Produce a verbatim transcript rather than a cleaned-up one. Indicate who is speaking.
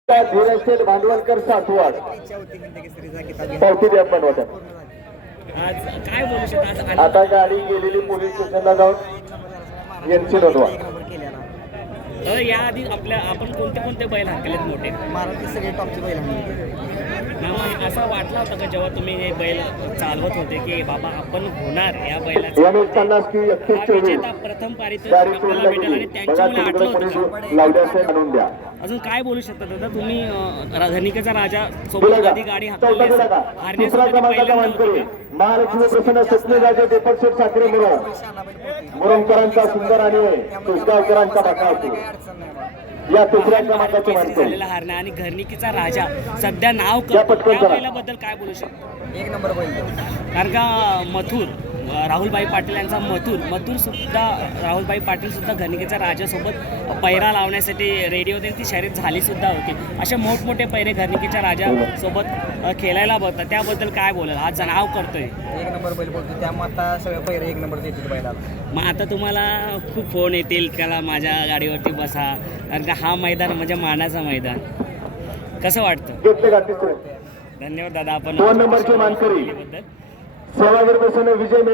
Speaker 1: धीरज भांडवलकर सातवाड पावती द्या बनवतात.
Speaker 2: आज काय बोलू शकता आज
Speaker 1: आता गाडी गेलेली पोलीस स्टेशनला जाऊन यांची नोंदवा.
Speaker 2: अ, याआधी आपल्या आपण कोणते कोणते बैल हाकलेत मोठे?
Speaker 3: महाराष्ट्रात सगळे टॉपचे बैल आहेत.
Speaker 2: मामा, असं वाटलं होतं का जेव्हा तुम्ही हे बैल चालवत होते की बाबा आपण होणार या बैलाचा
Speaker 1: याने पन्नास की एकतीस
Speaker 2: हा
Speaker 1: चोवीस
Speaker 2: विजेता प्रथम पारितोषिक
Speaker 1: गाडी
Speaker 2: आपल्याला
Speaker 1: सोडला
Speaker 2: भेटेल आणि
Speaker 1: गेली. बघा
Speaker 2: त्यांच्यामुळे
Speaker 1: तिकडे
Speaker 2: आटलं होतं का?
Speaker 1: पोलीस लावले असेल आणून द्या.
Speaker 2: अजून काय बोलू शकता दादा तुम्ही? अ, धनिकेचा राजा
Speaker 1: दिला
Speaker 2: सोबत
Speaker 1: का
Speaker 2: आधी गाडी
Speaker 1: चौथा
Speaker 2: हाकलली
Speaker 1: दिला का
Speaker 2: असेल.
Speaker 1: तिसरा
Speaker 2: हारण्यासाठी
Speaker 1: क्रमांकाचा
Speaker 2: पहिल्यांदा
Speaker 1: मानकरी
Speaker 2: होती का?
Speaker 1: महालक्ष्मी प्रसन्न सत्य राजा दीपक शेठ साखरे मुरम मुरमकरांचा सुंदर आणि तुसगावकरांचा बाका असतो.
Speaker 3: काही अडचण नाही बा.
Speaker 1: या तिसऱ्या
Speaker 2: आपण
Speaker 1: क्रमांकाचे
Speaker 2: केसरी
Speaker 1: मानकरी
Speaker 2: झालेला हारण्या आणि घरनिकीचा राजा सध्या नाव
Speaker 1: या
Speaker 2: करतो
Speaker 1: पटकन
Speaker 2: त्या
Speaker 1: करा.
Speaker 2: बैलाबद्दल काय बोलू शकतो?
Speaker 3: एक नंबर बैल
Speaker 2: कारण का मथुर अ, राहुलभाई पाटील यांचा मथुर मथुर सुद्धा राहुलभाई पाटील सुद्धा घनिकेच्या राजासोबत पैरा लावण्यासाठी रेडी होते. ती शर्यत झाली सुद्धा होती. असे मोठमोठे पैरे घनिकेच्या राजासोबत अ, खेळायला बघतात. त्याबद्दल काय बोलाल? हा जनाव करतोय.
Speaker 3: एक नंबर बैल बोलतो त्यामुळे आता सगळे पहिरे एक नंबर येतील बैलाला.
Speaker 2: मग आता तुम्हाला खूप फोन येतील त्याला माझ्या गाडीवरती बसा, कारण का हा मैदान म्हणजे मानाचं मैदान. कसं वाटतं?
Speaker 1: घेतले का तिसरे
Speaker 2: धन्यवाद दादा आपण
Speaker 1: दोन नंबरचे मानकरी
Speaker 2: बद्दल
Speaker 1: सेवावीर प्रसन्न विजय